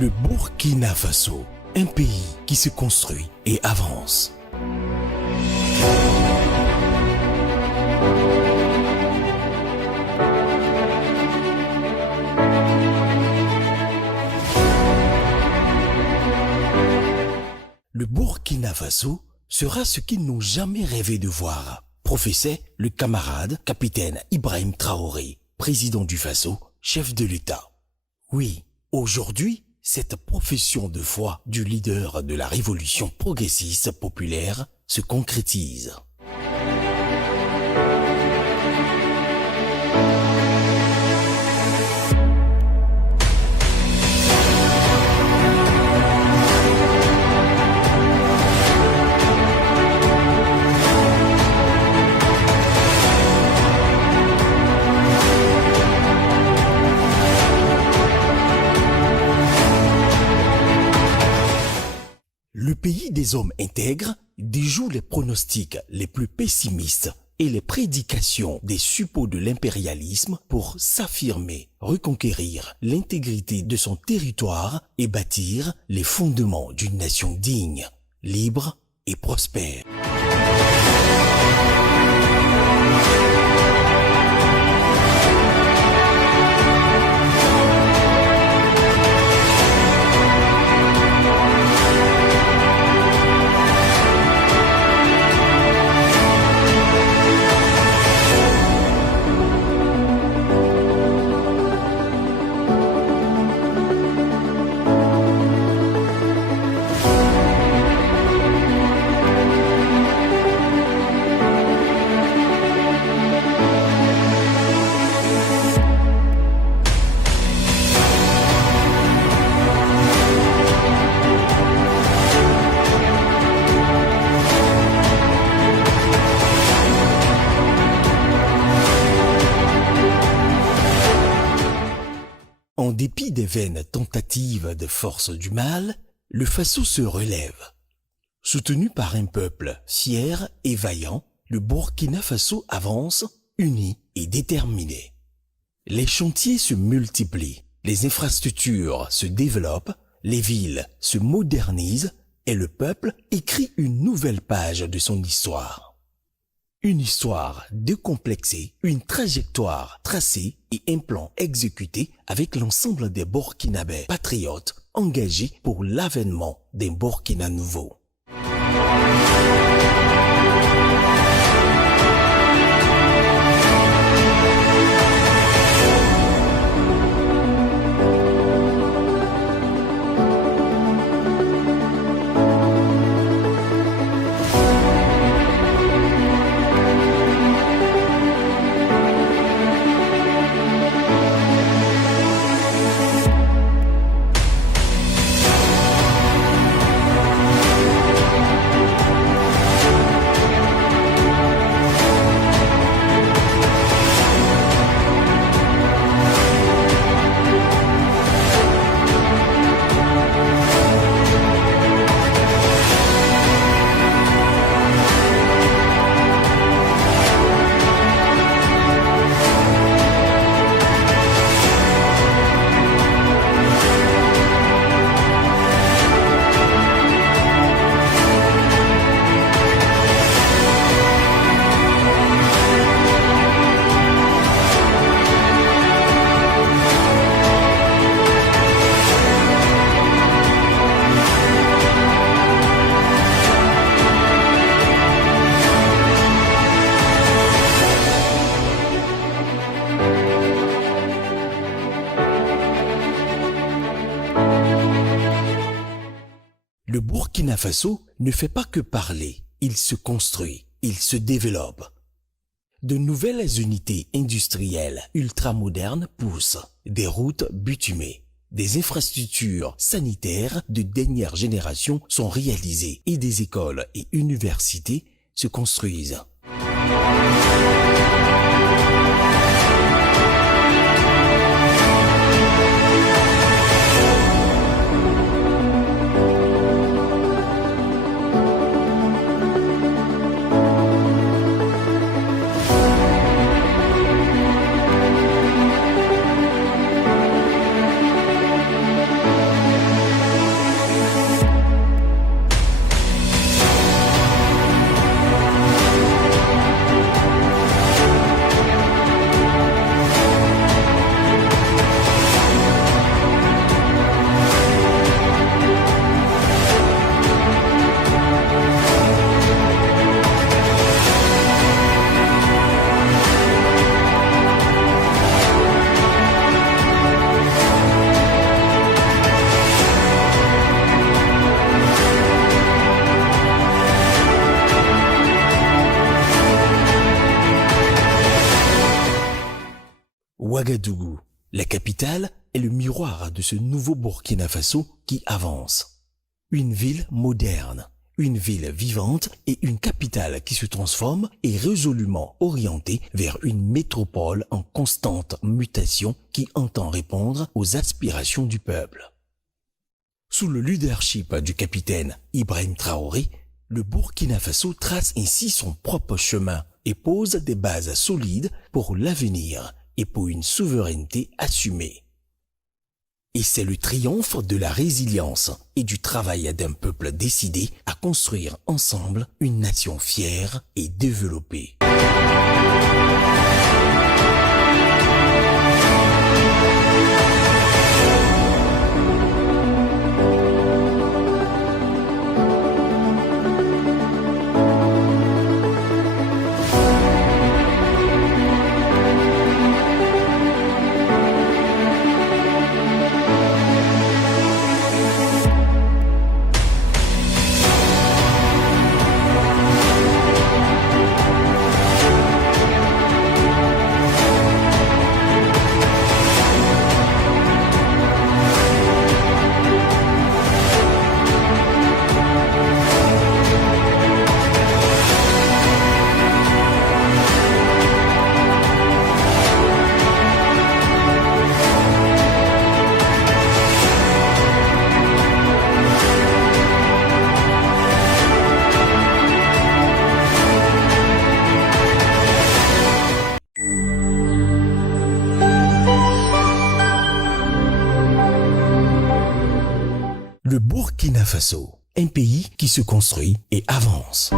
Le Burkina Faso, un pays qui se construit et avance. Le Burkina Faso sera ce qu'ils n'ont jamais rêvé de voir, professait le camarade capitaine Ibrahim Traoré, président du Faso, chef de l'État. Oui, aujourd'hui, cette profession de foi du leader de la révolution progressiste populaire se concrétise. Le pays des hommes intègres déjoue les pronostics les plus pessimistes et les prédications des suppôts de l'impérialisme pour s'affirmer, reconquérir l'intégrité de son territoire et bâtir les fondements d'une nation digne, libre et prospère. En dépit des vaines tentatives de forces du mal, le Faso se relève. Soutenu par un peuple fier et vaillant, le Burkina Faso avance, uni et déterminé. Les chantiers se multiplient, les infrastructures se développent, les villes se modernisent et le peuple écrit une nouvelle page de son histoire. Une histoire décomplexée, une trajectoire tracée et un plan exécuté avec l'ensemble des Burkinabés patriotes engagés pour l'avènement d'un Burkina nouveau. Le Burkina Faso ne fait pas que parler, il se construit, il se développe. De nouvelles unités industrielles ultramodernes poussent, des routes bitumées, des infrastructures sanitaires de dernière génération sont réalisées et des écoles et universités se construisent. Ouagadougou, la capitale, est le miroir de ce nouveau Burkina Faso qui avance. Une ville moderne, une ville vivante et une capitale qui se transforme et résolument orientée vers une métropole en constante mutation qui entend répondre aux aspirations du peuple. Sous le leadership du capitaine Ibrahim Traoré, le Burkina Faso trace ainsi son propre chemin et pose des bases solides pour l'avenir et pour une souveraineté assumée. Et c'est le triomphe de la résilience et du travail d'un peuple décidé à construire ensemble une nation fière et développée. Le Burkina Faso, un pays qui se construit et avance.